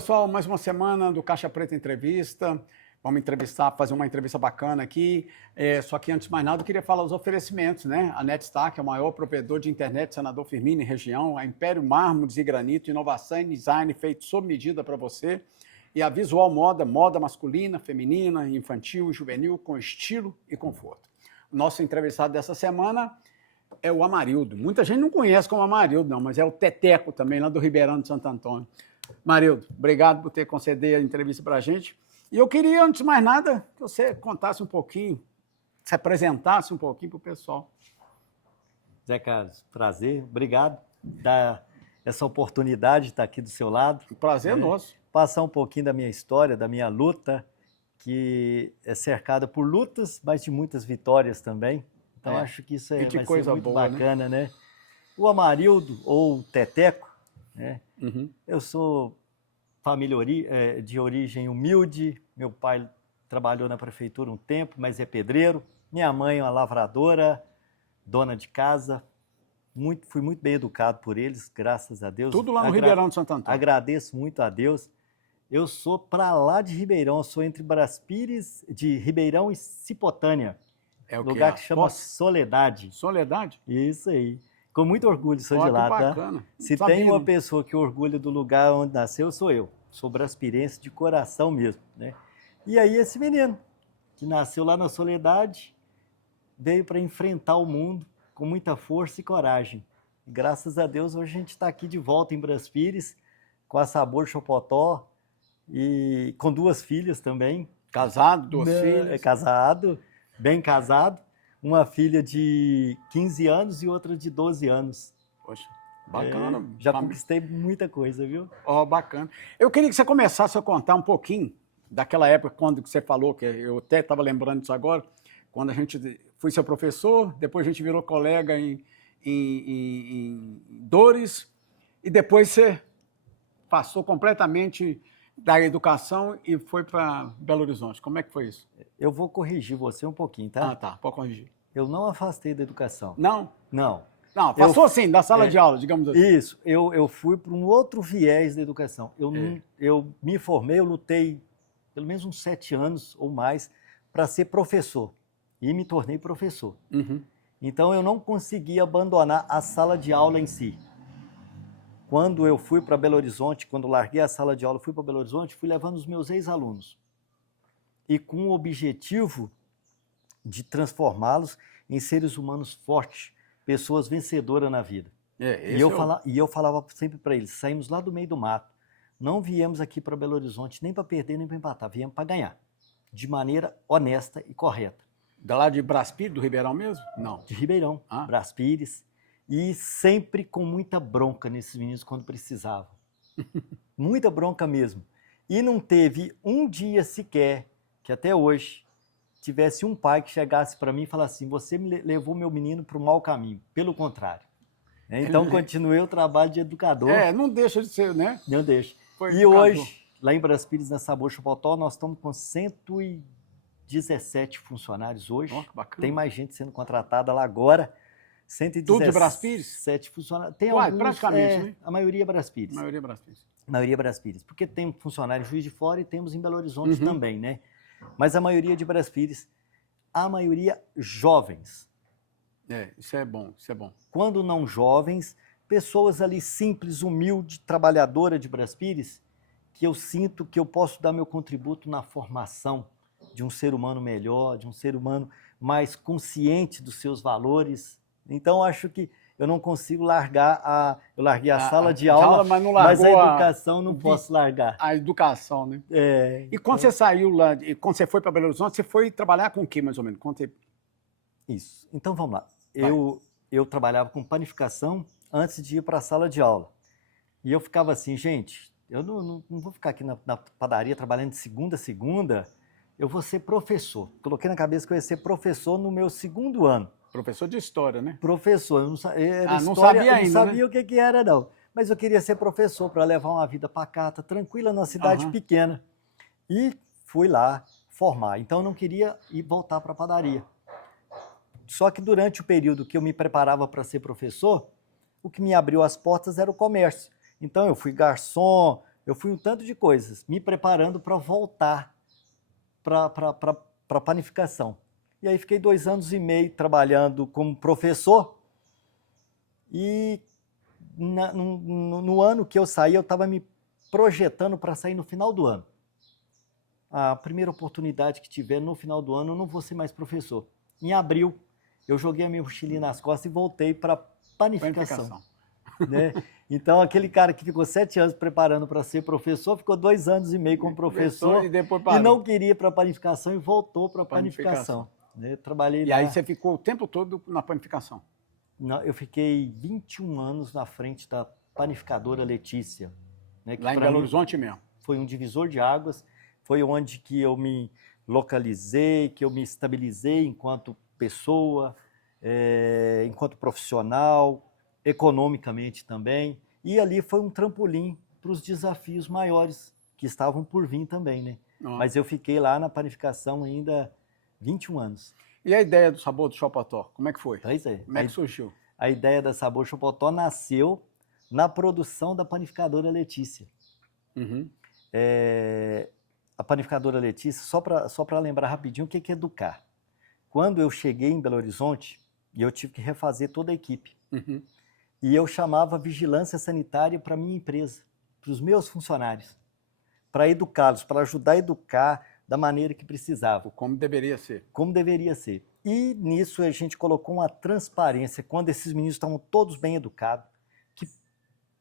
pessoal, mais uma semana do Caixa Preta Entrevista. Vamos fazer uma entrevista bacana aqui. Só que antes de mais nada, eu queria falar os oferecimentos, né? A Netstar, que é o maior provedor de internet, Senador Firmino e região, a Império Mármores e Granito, inovação e design feito sob medida para você. E a Visual Moda, moda masculina, feminina, infantil e juvenil, com estilo e conforto. O nosso entrevistado dessa semana é o Amarildo. Muita gente não conhece como Amarildo, não, mas é o Teteco também, lá do Ribeirão de Santo Antônio. Amarildo, obrigado por ter concedido a entrevista para a gente. E eu queria, antes de mais nada, que você contasse um pouquinho, se apresentasse um pouquinho para o pessoal. Zé Carlos, prazer, obrigado por essa oportunidade de estar aqui do seu lado. O prazer é nosso. Passar um pouquinho da minha história, da minha luta, que é cercada por lutas, mas de muitas vitórias também. Então acho que isso vai ser muito bacana, né? O Amarildo, ou Teteco, né? Eu sou família de origem humilde, meu pai trabalhou na prefeitura um tempo, mas é pedreiro. Minha mãe é uma lavradora, dona de casa. Fui muito bem educado por eles, graças a Deus. Tudo lá no Ribeirão de Santo Antônio. Agradeço muito a Deus. Eu sou para lá de Ribeirão, eu sou entre Braspires, de Ribeirão e Cipotânea. É o lugar que chama Soledade. Soledade? Isso aí. Com muito orgulho sou de lá, bacana. Tá? Se tem uma pessoa que orgulha do lugar onde nasceu, sou eu. Sou braspirense de coração mesmo, né? E aí esse menino, que nasceu lá na Soledade, veio para enfrentar o mundo com muita força e coragem. E, graças a Deus, hoje a gente está aqui de volta em Braspires, com a Sabor Chopotó, e com 2 filhas também. Casado, 2 filhas? É casado, bem casado. Uma filha de 15 anos e outra de 12 anos. Poxa, bacana. Já conquistei muita coisa, viu? Bacana. Eu queria que você começasse a contar um pouquinho daquela época, quando você falou, que eu até estava lembrando disso agora, quando a gente foi seu professor, depois a gente virou colega em Dores, e depois você passou completamente da educação e foi para Belo Horizonte. Como é que foi isso? Eu vou corrigir você um pouquinho, tá? Ah, tá. Pode corrigir. Eu não afastei da educação. Não? Não. Não, passou assim, da sala de aula, digamos assim. Isso. Eu fui para um outro viés da educação. Eu me formei, eu lutei pelo menos uns 7 anos ou mais para ser professor. E me tornei professor. Então, eu não consegui abandonar a sala de aula em si. Quando eu fui para Belo Horizonte, quando larguei a sala de aula, fui para Belo Horizonte, fui levando os meus ex-alunos. E com o objetivo de transformá-los em seres humanos fortes, pessoas vencedoras na vida. E eu falava sempre para eles, saímos lá do meio do mato, não viemos aqui para Belo Horizonte nem para perder, nem para empatar, viemos para ganhar, de maneira honesta e correta. Da lá de Braspires, do Ribeirão mesmo? Não. De Ribeirão, Braspires. E sempre com muita bronca nesses meninos quando precisavam. Muita bronca mesmo. E não teve um dia sequer, que até hoje, tivesse um pai que chegasse para mim e falasse assim, você me levou meu menino para o mau caminho. Pelo contrário. Então, continuei o trabalho de educador. Não deixa de ser, né? Não deixa. Foi e educador. Hoje, lá em Braspires, na Sabor Chopotó, nós estamos com 117 funcionários hoje. Tem mais gente sendo contratada lá agora. 117 Tudo de Braspires? 7 funcionários. Tem alguns, praticamente, né? A maioria é Braspires. A maioria é Braspires. A maioria é Braspires. Porque tem funcionário em Juiz de Fora e temos em Belo Horizonte também, né? Mas a maioria de Braspires, a maioria jovens. Isso é bom, isso é bom. Quando não jovens, pessoas ali simples, humildes, trabalhadora de Braspires, que eu sinto que eu posso dar meu contributo na formação de um ser humano melhor, de um ser humano mais consciente dos seus valores. Então, acho que eu não consigo largar eu larguei a sala de aula, mas a educação não posso largar. A educação, né? E quando você saiu lá, quando você foi para Belo Horizonte, você foi trabalhar com o que, mais ou menos? Isso. Então, vamos lá. Eu trabalhava com panificação antes de ir para a sala de aula. E eu ficava assim, gente, eu não vou ficar aqui na padaria trabalhando de segunda a segunda, eu vou ser professor. Coloquei na cabeça que eu ia ser professor no meu 2º ano. Professor de história, né? Professor, eu não sabia ainda, não sabia o que era, não. Mas eu queria ser professor para levar uma vida pacata, tranquila, numa cidade pequena. E fui lá formar. Então, eu não queria ir voltar para a padaria. Só que durante o período que eu me preparava para ser professor, o que me abriu as portas era o comércio. Então, eu fui garçom, eu fui um tanto de coisas, me preparando para voltar para a panificação. E aí fiquei 2 anos e meio trabalhando como professor e no ano que eu saí, eu estava me projetando para sair no final do ano. A primeira oportunidade que tiver no final do ano, eu não vou ser mais professor. Em abril, eu joguei a minha mochilinha nas costas e voltei para panificação. Né? Então, aquele cara que ficou 7 anos preparando para ser professor, ficou 2 anos e meio como professor e não queria ir para a panificação e voltou para a panificação. Né? Trabalhei lá. Aí você ficou o tempo todo na panificação? Não, eu fiquei 21 anos na frente da panificadora Letícia. Né, que lá em Belo Horizonte mesmo? Foi um divisor de águas, foi onde que eu me localizei, que eu me estabilizei enquanto pessoa, enquanto profissional, economicamente também. E ali foi um trampolim para os desafios maiores que estavam por vir também, né? Mas eu fiquei lá na panificação ainda 21 anos. E a ideia do Sabor do Chopotó, como é que foi? Pois é. Como é que surgiu? A ideia da Sabor Chopotó nasceu na produção da panificadora Letícia. Uhum. A panificadora Letícia, só para lembrar rapidinho o que é educar. Quando eu cheguei em Belo Horizonte, eu tive que refazer toda a equipe. Uhum. E eu chamava a vigilância sanitária para a minha empresa, para os meus funcionários, para educá-los, para ajudar a educar da maneira que precisava. Como deveria ser. Como deveria ser. E nisso a gente colocou uma transparência, quando esses meninos estavam todos bem educados, que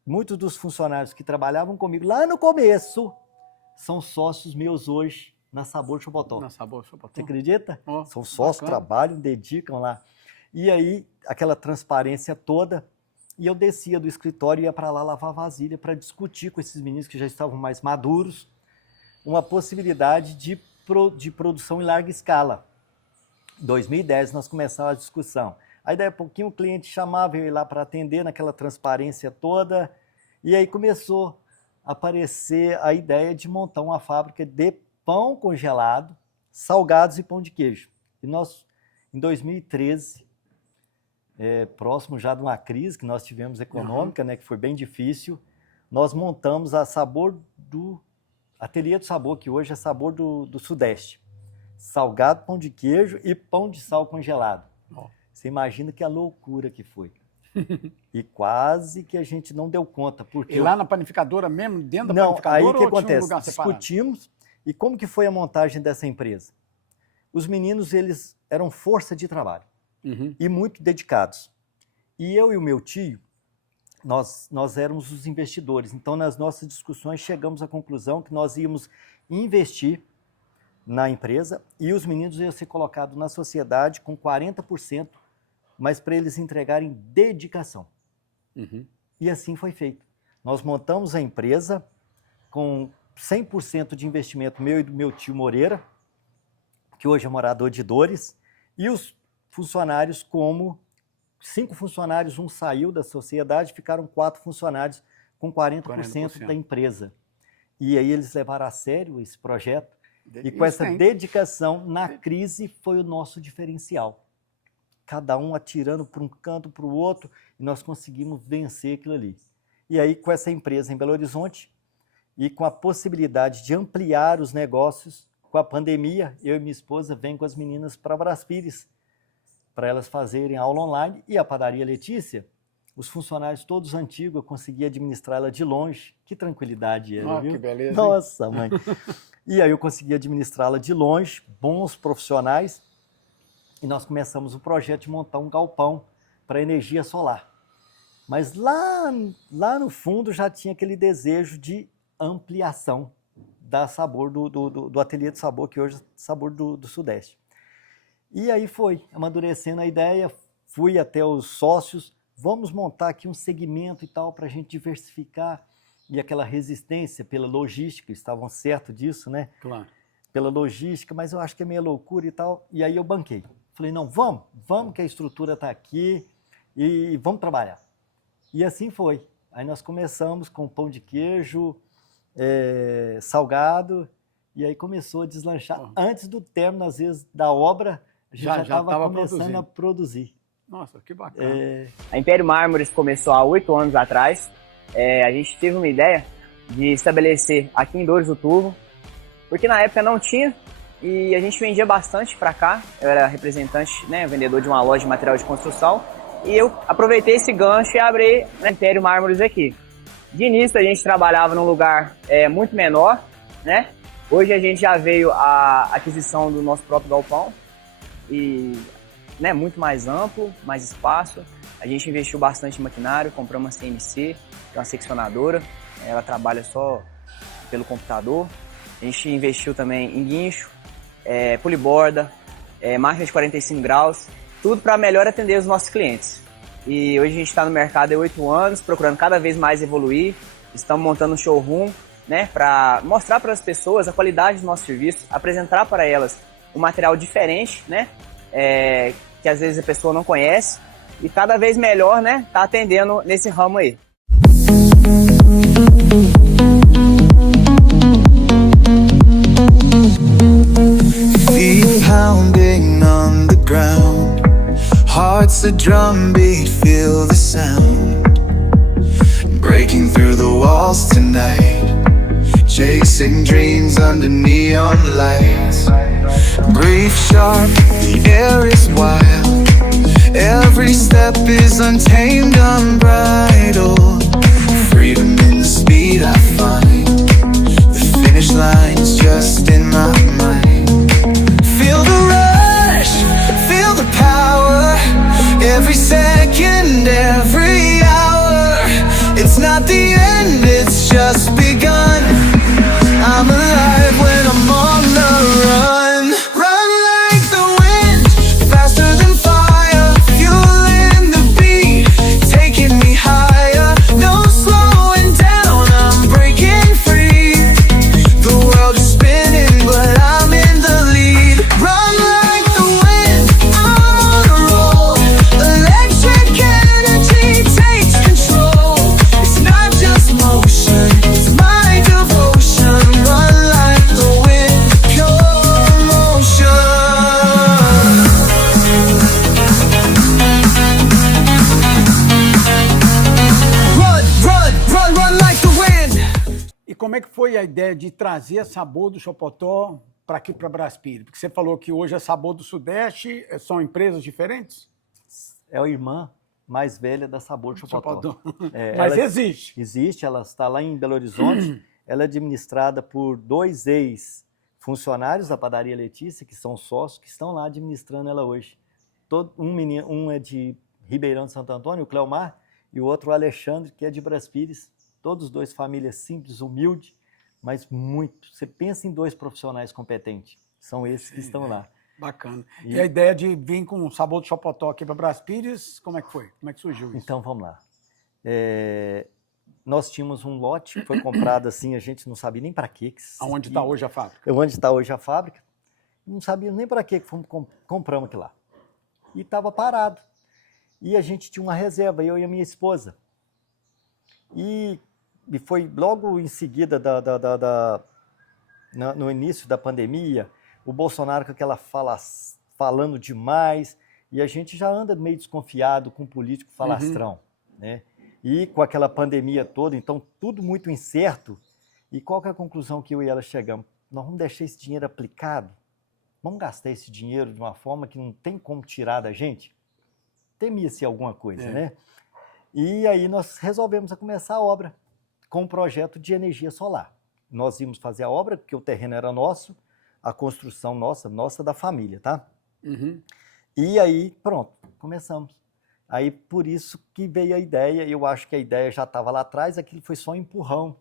muitos dos funcionários que trabalhavam comigo lá no começo são sócios meus hoje na Sabor Chopotó. Na Sabor Chopotó. Você acredita? Oh, são sócios, bacana. Trabalham, dedicam lá. E aí, aquela transparência toda, e eu descia do escritório e ia para lá lavar vasilha para discutir com esses meninos que já estavam mais maduros uma possibilidade de produção em larga escala. Em 2010 nós começamos a discussão. Aí daí a pouquinho o cliente chamava eu ir lá para atender naquela transparência toda, e aí começou a aparecer a ideia de montar uma fábrica de pão congelado, salgados e pão de queijo. E nós, em 2013, próximo já de uma crise que nós tivemos econômica, né, que foi bem difícil, nós montamos a Ateliê do Sabor, que hoje é Sabor do Sudeste. Salgado, pão de queijo e pão de sal congelado. Oh. Você imagina que a loucura que foi. E quase que a gente não deu conta. Porque e lá na panificadora mesmo, dentro da panificadora, aí o que acontece? Tinha um lugar separado? Discutimos, e como que foi a montagem dessa empresa? Os meninos, eles eram força de trabalho, e muito dedicados. E eu e o meu tio, nós éramos os investidores. Então, nas nossas discussões, chegamos à conclusão que nós íamos investir na empresa e os meninos iam ser colocados na sociedade com 40%, mas para eles entregarem dedicação. E assim foi feito. Nós montamos a empresa com 100% de investimento meu e do meu tio Moreira, que hoje é morador de Dores, e os funcionários como 5 funcionários, um saiu da sociedade, ficaram 4 funcionários com 40% da empresa. E aí eles levaram a sério esse projeto, e com essa dedicação na crise foi o nosso diferencial. Cada um atirando para um canto, para o outro, e nós conseguimos vencer aquilo ali. E aí com essa empresa em Belo Horizonte, e com a possibilidade de ampliar os negócios, com a pandemia, eu e minha esposa vêm com as meninas para Brás Pires, para elas fazerem aula online, e a padaria Letícia, os funcionários todos antigos, eu consegui administrá-la de longe. Que tranquilidade era, viu? Que beleza. Nossa, mãe. E aí eu consegui administrá-la de longe, bons profissionais, e nós começamos o projeto de montar um galpão para energia solar. Mas lá no fundo já tinha aquele desejo de ampliação da Sabor, do Ateliê do Sabor, que hoje é Sabor do Sudeste. E aí foi amadurecendo a ideia, fui até os sócios, vamos montar aqui um segmento e tal para a gente diversificar, e aquela resistência pela logística, estavam certos disso, né? Claro. Pela logística, mas eu acho que é meio loucura e tal, e aí eu banquei. Falei, não, vamos que a estrutura está aqui e vamos trabalhar. E assim foi. Aí nós começamos com pão de queijo, salgado, e aí começou a deslanchar. Antes do término, às vezes, da obra, a gente já estava começando a produzir. Nossa, que bacana. A Império Mármores começou há 8 anos atrás. A gente teve uma ideia de estabelecer aqui em Dores do Turvo, porque na época não tinha e a gente vendia bastante para cá. Eu era representante, né, vendedor de uma loja de material de construção, e eu aproveitei esse gancho e abri a Império Mármores aqui. De início a gente trabalhava num lugar muito menor, né? Hoje a gente já veio a aquisição do nosso próprio galpão e, né, muito mais amplo, mais espaço. A gente investiu bastante em maquinário, compramos uma CNC, que é uma seccionadora, ela trabalha só pelo computador. A gente investiu também em guincho, poliborda, máquina de 45 graus, tudo para melhor atender os nossos clientes. E hoje a gente está no mercado há 8 anos, procurando cada vez mais evoluir. Estamos montando um showroom, né, para mostrar para as pessoas a qualidade do nosso serviço, apresentar para elas um material diferente, né, que às vezes a pessoa não conhece, e cada vez melhor, né, tá atendendo nesse ramo aí. Feet pounding on the ground, hearts a drumbeat, feel the sound, breaking through the walls tonight, chasing dreams under neon lights. Breathe sharp, the air is wild, every step is untamed, unbridled. Freedom in the speed I find, the finish line's just in my mind. Feel the rush, feel the power, every second, every hour. It's not the end, it's just begun. I'm alive when I'm on the run. Run like the wind, faster than fire, fueling the beat, taking me higher. No slowing down, I'm breaking free. The world is spinning, but I'm in the lead. Run like the wind, I'm on a roll. Electric energy takes control. It's not just motion, it's my devotion. Run like the wind, pure motion. Run, run, run, run like the wind. E como é que foi a ideia de trazer a Sabor do Chopotó para aqui para Brasília? Porque você falou que hoje a Sabor do Sudeste são empresas diferentes? É a irmã mais velha da Sabor Chopotó. Mas ela existe. Existe, ela está lá em Belo Horizonte. Ela é administrada por 2 ex-funcionários da Padaria Letícia, que são sócios, que estão lá administrando ela hoje. Um é de Ribeirão de Santo Antônio, o Cleomar, e o outro o Alexandre, que é de Bras Pires. Todos os dois famílias simples, humildes, mas muito. Você pensa em 2 profissionais competentes. São esses que estão lá. Bacana. E a ideia de vir com o Sabor do Chopotó aqui para Bras Pires, como é que foi? Como é que surgiu isso? Então, vamos lá. Nós tínhamos um lote que foi comprado assim, a gente não sabia nem para quê. Aonde está hoje a fábrica? Onde está hoje a fábrica. Não sabia nem para quê que compramos aquilo lá. E estava parado. E a gente tinha uma reserva, eu e a minha esposa. E foi logo em seguida, no início da pandemia, o Bolsonaro com aquela falando demais, e a gente já anda meio desconfiado com o político falastrão, né? E com aquela pandemia toda, então tudo muito incerto. E qual que é a conclusão que eu e ela chegamos? Nós vamos deixar esse dinheiro aplicado? Vamos gastar esse dinheiro de uma forma que não tem como tirar da gente? Temia-se alguma coisa, né? E aí nós resolvemos começar a obra com um projeto de energia solar. Nós íamos fazer a obra, porque o terreno era nosso, a construção nossa da família, tá? E aí, pronto, começamos. Aí, por isso que veio a ideia, eu acho que a ideia já estava lá atrás, aquilo foi só um empurrão.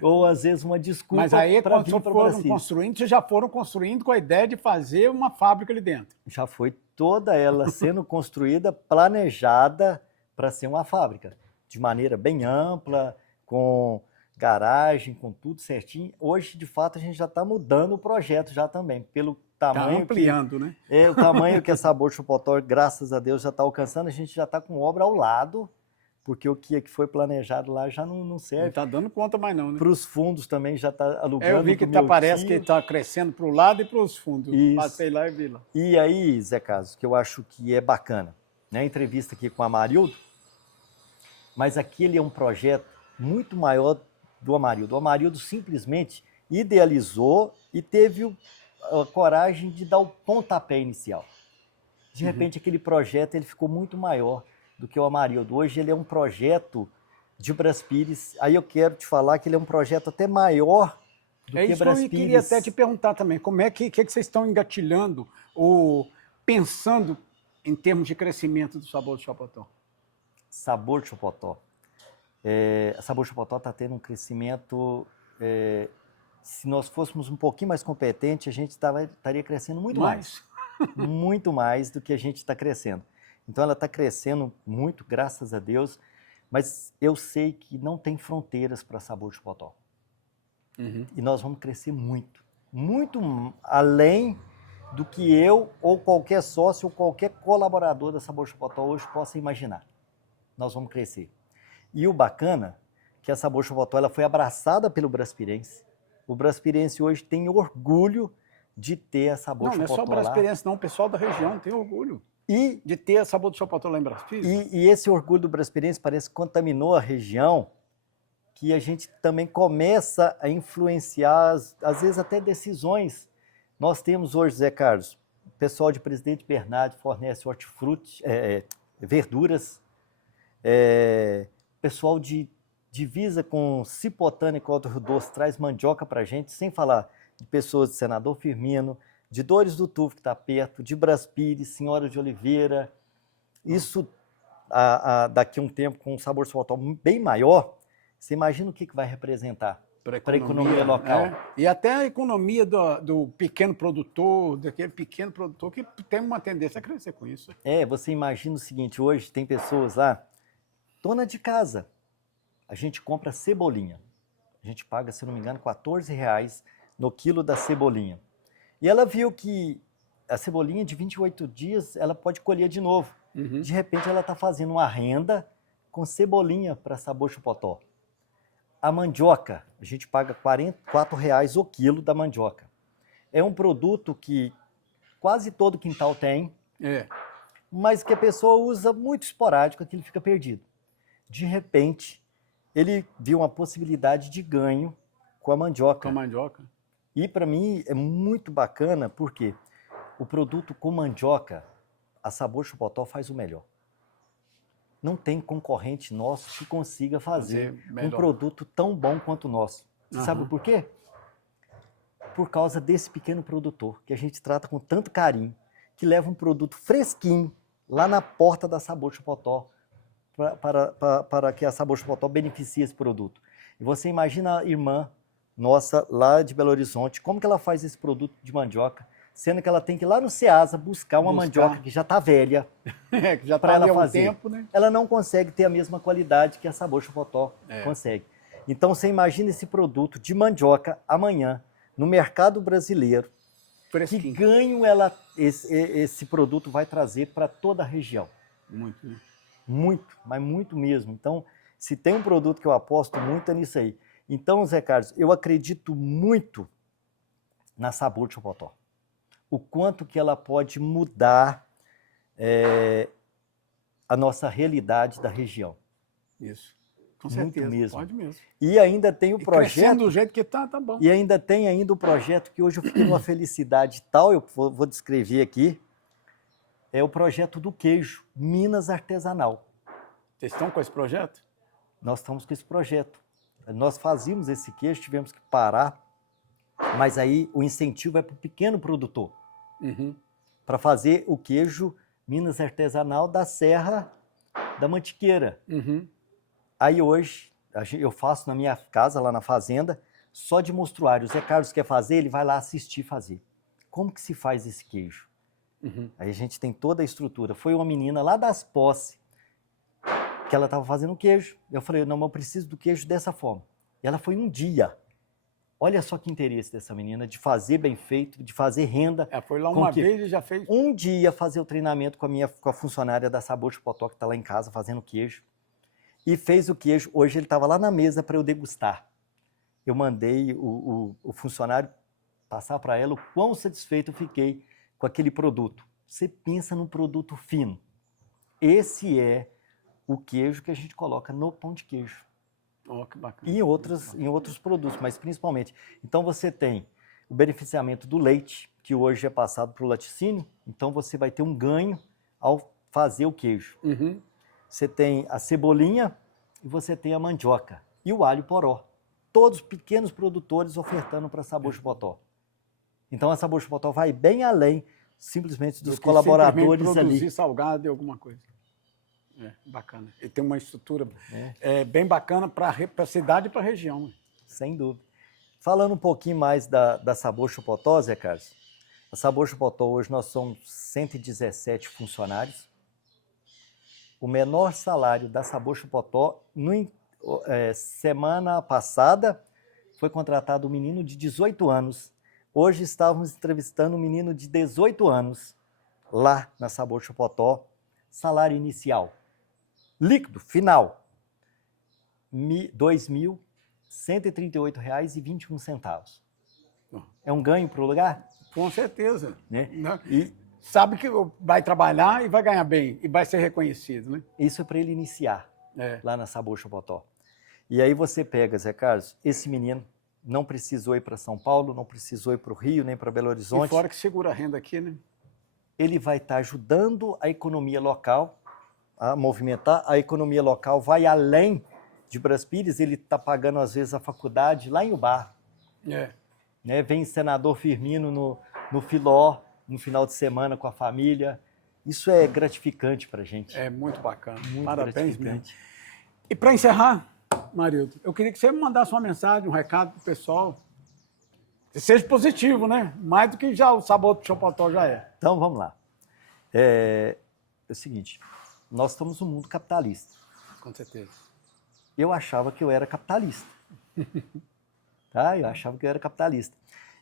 Ou, às vezes, uma desculpa. Mas aí, quando foram construindo, vocês já foram construindo com a ideia de fazer uma fábrica ali dentro. Já foi toda ela sendo construída, planejada para ser uma fábrica, de maneira bem ampla, com garagem, com tudo certinho. Hoje, de fato, a gente já está mudando o projeto já também, pelo tamanho. Está ampliando, né? O tamanho que a Sabor Chopotó, graças a Deus, já está alcançando. A gente já está com obra ao lado, porque o que foi planejado lá já não serve. Não está dando conta mais não, né? Para os fundos também já está alugando. Eu vi que parece que está crescendo para o lado e para os fundos. Isso. Passei lá e vi lá. E aí, Zé Carlos, que eu acho que é bacana, né? Entrevista aqui com a Marildo, mas aquele é um projeto muito maior do Amarildo. O Amarildo simplesmente idealizou e teve a coragem de dar o pontapé inicial. De repente, aquele projeto ele ficou muito maior do que o Amarildo. Hoje ele é um projeto de Braspires. Aí eu quero te falar que ele é um projeto até maior do que Braspires. Eu queria até te perguntar também, como é que vocês estão engatilhando ou pensando em termos de crescimento do Sabor do Chapotó? Sabor Chapotó. Sabor Chapotó está tendo um crescimento... se nós fôssemos um pouquinho mais competentes, a gente estaria crescendo muito mais. Muito mais do que a gente está crescendo. Então ela está crescendo muito, graças a Deus, mas eu sei que não tem fronteiras para Sabor Chapotó. E nós vamos crescer muito, muito além do que eu ou qualquer sócio ou qualquer colaborador da Sabor Chapotó hoje possa imaginar. Nós vamos crescer. E o bacana é que a Sabor Chapotó ela foi abraçada pelo Braspirense. O Braspirense hoje tem orgulho de ter a Sabor Chapotó lá. Não é só o Braspirense não, o pessoal da região tem orgulho de ter a Sabor do Chapotó lá em Braspires. E esse orgulho do Braspirense parece que contaminou a região, que a gente também começa a influenciar, às vezes até decisões. Nós temos hoje, Zé Carlos, o pessoal de Presidente Bernardo fornece hortifruti, verduras, pessoal de divisa com Cipotânea e Código Rio Doce traz mandioca para a gente, sem falar de pessoas de Senador Firmino, de Dores do Tufo, que está perto, de Braspires, Senhora de Oliveira. Isso, daqui a um tempo, com um Sabor Chapotó bem maior, você imagina o que vai representar para a economia local. E até a economia do pequeno produtor, daquele pequeno produtor que tem uma tendência a crescer com isso. Você imagina o seguinte, hoje tem pessoas lá, dona de casa, a gente compra cebolinha. A gente paga, se não me engano, R$14 no quilo da cebolinha. E ela viu que a cebolinha de 28 dias, ela pode colher de novo. De repente, ela está fazendo uma renda com cebolinha para Sabor Chapotó. A mandioca, a gente paga R$44 o quilo da mandioca. É um produto que quase todo quintal tem, mas que a pessoa usa muito esporádico, aquilo fica perdido. De repente, ele viu uma possibilidade de ganho com a mandioca. E para mim é muito bacana porque o produto com mandioca, a Sabor Chapotó faz o melhor. Não tem concorrente nosso que consiga fazer um produto tão bom quanto o nosso. Você sabe por quê? Por causa desse pequeno produtor, que a gente trata com tanto carinho, que leva um produto fresquinho lá na porta da Sabor Chapotó, para que a Sabor Chapotó beneficie esse produto. E você imagina a irmã nossa lá de Belo Horizonte, como que ela faz esse produto de mandioca, sendo que ela tem que ir lá no Ceasa buscar uma mandioca que já está velha, que já para tá ela fazer. Tempo, né? Ela não consegue ter a mesma qualidade que a Sabor Chapotó consegue. Então você imagina esse produto de mandioca amanhã no mercado brasileiro, que ganho esse produto vai trazer para toda a região. Muito, né? Muito, mas muito mesmo. Então, se tem um produto que eu aposto muito é nisso aí. Então, Zé Carlos, eu acredito muito na Sabor Chapotó. O quanto que ela pode mudar a nossa realidade da região. Isso, com certeza, muito mesmo. Pode mesmo. E ainda tem o projeto... Crescendo do jeito que tá bom. E ainda tem o projeto que hoje eu fiquei numa felicidade tal, eu vou descrever aqui, é o projeto do queijo, Minas Artesanal. Vocês estão com esse projeto? Nós estamos com esse projeto. Nós fazíamos esse queijo, tivemos que parar, mas aí o incentivo é para o pequeno produtor, para fazer o queijo Minas Artesanal da Serra da Mantiqueira. Aí hoje eu faço na minha casa, lá na fazenda, só de mostruário. O Zé Carlos quer fazer, ele vai lá assistir fazer. Como que se faz esse queijo? Aí a gente tem toda a estrutura. Foi uma menina lá das Posses que ela estava fazendo queijo. Eu falei, não, mas eu preciso do queijo dessa forma. E ela foi um dia. Olha só que interesse dessa menina, de fazer bem feito, de fazer renda. Foi lá uma vez e já fez... Um dia fazer o treinamento com a funcionária da Sabor Chapotó, que está lá em casa fazendo queijo. E fez o queijo. Hoje ele estava lá na mesa para eu degustar. Eu mandei o funcionário passar para ela o quão satisfeito eu fiquei com aquele produto. Você pensa num produto fino. Esse é o queijo que a gente coloca no pão de queijo. Oh, que bacana. E em outros produtos, mas principalmente. Então você tem o beneficiamento do leite, que hoje é passado para o laticínio, então você vai ter um ganho ao fazer o queijo. Uhum. Você tem a cebolinha e você tem a mandioca e o alho poró. Todos pequenos produtores ofertando para Sabor Chupotó. Então a Sabor Chupotó vai bem além simplesmente dos colaboradores produzir ali. salgado e alguma coisa. Bacana. Ele tem uma estrutura bem bacana para a cidade e para a região. Sem dúvida. Falando um pouquinho mais da Sabor Chupotó, Zé Carlos, a Sabor Chupotó hoje nós somos 117 funcionários. O menor salário da Sabor Chupotó, semana passada, foi contratado um menino de 18 anos. Hoje estávamos entrevistando um menino de 18 anos, lá na Sabor Chupotó, salário inicial. Líquido, final, R$ 2.138,21. É um ganho para o lugar? Com certeza. Né? E sabe que vai trabalhar e vai ganhar bem, e vai ser reconhecido, né? Isso é para ele iniciar lá na Sabor Chupotó. E aí você pega, Zé Carlos, esse menino não precisou ir para São Paulo, não precisou ir para o Rio, nem para Belo Horizonte. E fora que segura a renda aqui, né? Ele vai estar ajudando a economia local a movimentar. A economia local vai além de Bras Pires, ele está pagando às vezes a faculdade lá em Ubar. Né? Vem senador Firmino no Filó, no final de semana com a família. Isso é gratificante para a gente. É muito bacana. Muito Parabéns mesmo. gratificante. E para encerrar, Marildo, eu queria que você me mandasse uma mensagem, um recado para o pessoal. Que seja positivo, né? Mais do que já o Sabor Chupotó já é. Então, vamos lá. É o seguinte, nós estamos num mundo capitalista. Com certeza. Eu achava que eu era capitalista. Tá? Eu achava que eu era capitalista.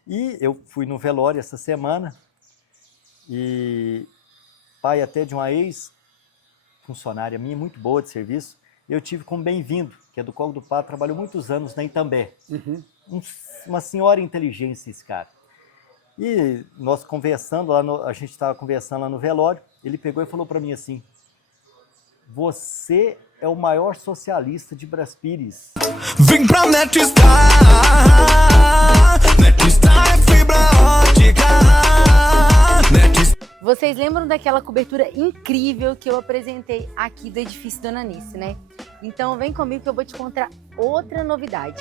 E eu fui no velório essa semana e pai até de uma ex-funcionária minha, muito boa de serviço, eu tive como bem-vindo, que é do Colo do Pato, trabalhou muitos anos na Itambé. Uhum. Uma senhora inteligência esse cara. E nós conversando, a gente estava conversando lá no velório, ele pegou e falou para mim assim, você é o maior socialista de Bras Pires. Vem pra Netstar, Netstar é fibra ótica. Vocês lembram daquela cobertura incrível que eu apresentei aqui do edifício Dona Anice, né? Então vem comigo que eu vou te contar outra novidade.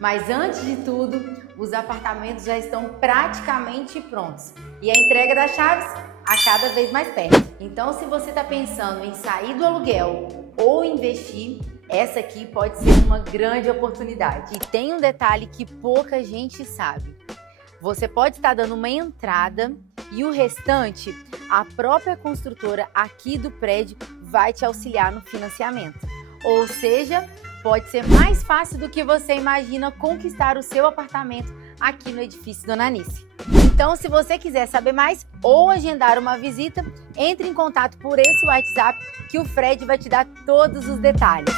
Mas antes de tudo, os apartamentos já estão praticamente prontos e a entrega das chaves a cada vez mais perto. Então, se você está pensando em sair do aluguel ou investir, essa aqui pode ser uma grande oportunidade. E tem um detalhe que pouca gente sabe. Você pode estar dando uma entrada e o restante, a própria construtora aqui do prédio vai te auxiliar no financiamento. Ou seja, pode ser mais fácil do que você imagina conquistar o seu apartamento aqui no edifício Dona Anice. Então, se você quiser saber mais ou agendar uma visita, entre em contato por esse WhatsApp que o Fred vai te dar todos os detalhes.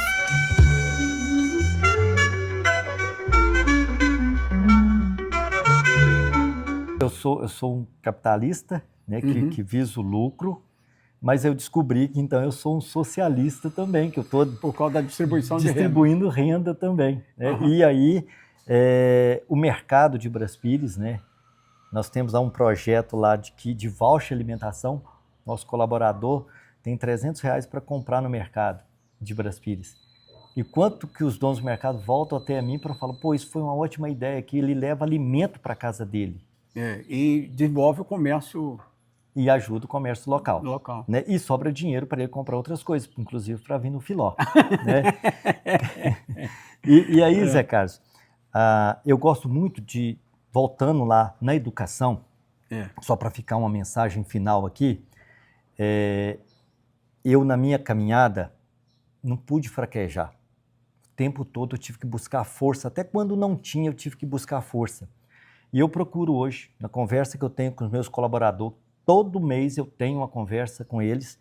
Eu sou um capitalista, né, que visa o lucro, mas eu descobri que então eu sou um socialista também, que eu estou por causa da distribuição distribuindo renda também. Né? E aí, o mercado de Bras Pires, né, nós temos lá um projeto lá de voucher alimentação, nosso colaborador tem R$300 para comprar no mercado de Bras Pires. E quanto que os donos do mercado voltam até a mim para falar, pô, isso foi uma ótima ideia, que ele leva alimento para a casa dele. E desenvolve o comércio. E ajuda o comércio local. Né? E sobra dinheiro para ele comprar outras coisas, inclusive para vir no Filó. Né? E aí, Zé Carlos, eu gosto muito de, voltando lá na educação, só para ficar uma mensagem final aqui, eu na minha caminhada não pude fraquejar. O tempo todo eu tive que buscar força, até quando não tinha eu tive que buscar força. E eu procuro hoje, na conversa que eu tenho com os meus colaboradores, todo mês eu tenho uma conversa com eles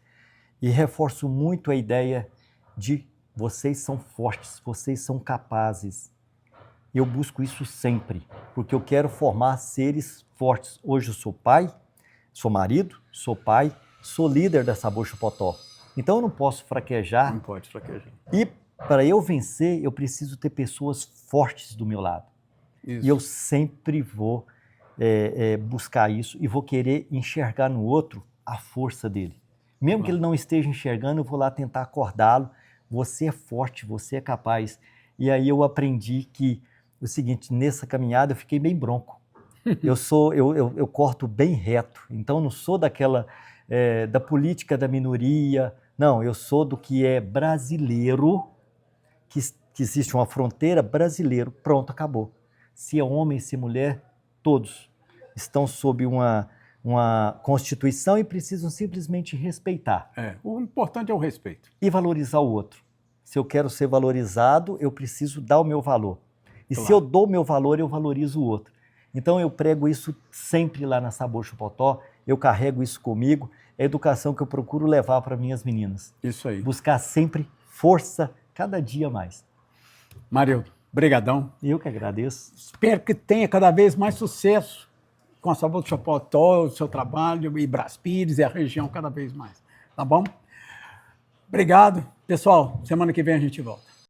e reforço muito a ideia de vocês são fortes, vocês são capazes. Eu busco isso sempre, porque eu quero formar seres fortes. Hoje eu sou pai, sou marido, sou pai, sou líder da Sabor Chupotó. Então eu não posso fraquejar. Não pode fraquejar. E para eu vencer, eu preciso ter pessoas fortes do meu lado. Isso. E eu sempre vou buscar isso e vou querer enxergar no outro a força dele. Mesmo que ele não esteja enxergando, eu vou lá tentar acordá-lo. Você é forte, você é capaz. E aí eu aprendi que o seguinte, nessa caminhada eu fiquei bem bronco. Eu corto bem reto. Então não sou daquela da política da minoria. Não, eu sou do que é brasileiro, que existe uma fronteira brasileiro. Pronto, acabou. Se é homem, se é mulher, todos estão sob uma Constituição e precisam simplesmente respeitar. O importante é o respeito. E valorizar o outro. Se eu quero ser valorizado, eu preciso dar o meu valor. E Claro. Se eu dou o meu valor, eu valorizo o outro. Então eu prego isso sempre lá na Sabor Chupotó, eu carrego isso comigo, é a educação que eu procuro levar para minhas meninas. Isso aí. Buscar sempre força, cada dia mais. Marildo, brigadão. Eu que agradeço. Espero que tenha cada vez mais sucesso com a Sabor Chupotó, o seu trabalho, e Brás Pires e a região cada vez mais. Tá bom? Obrigado. Pessoal, semana que vem a gente volta.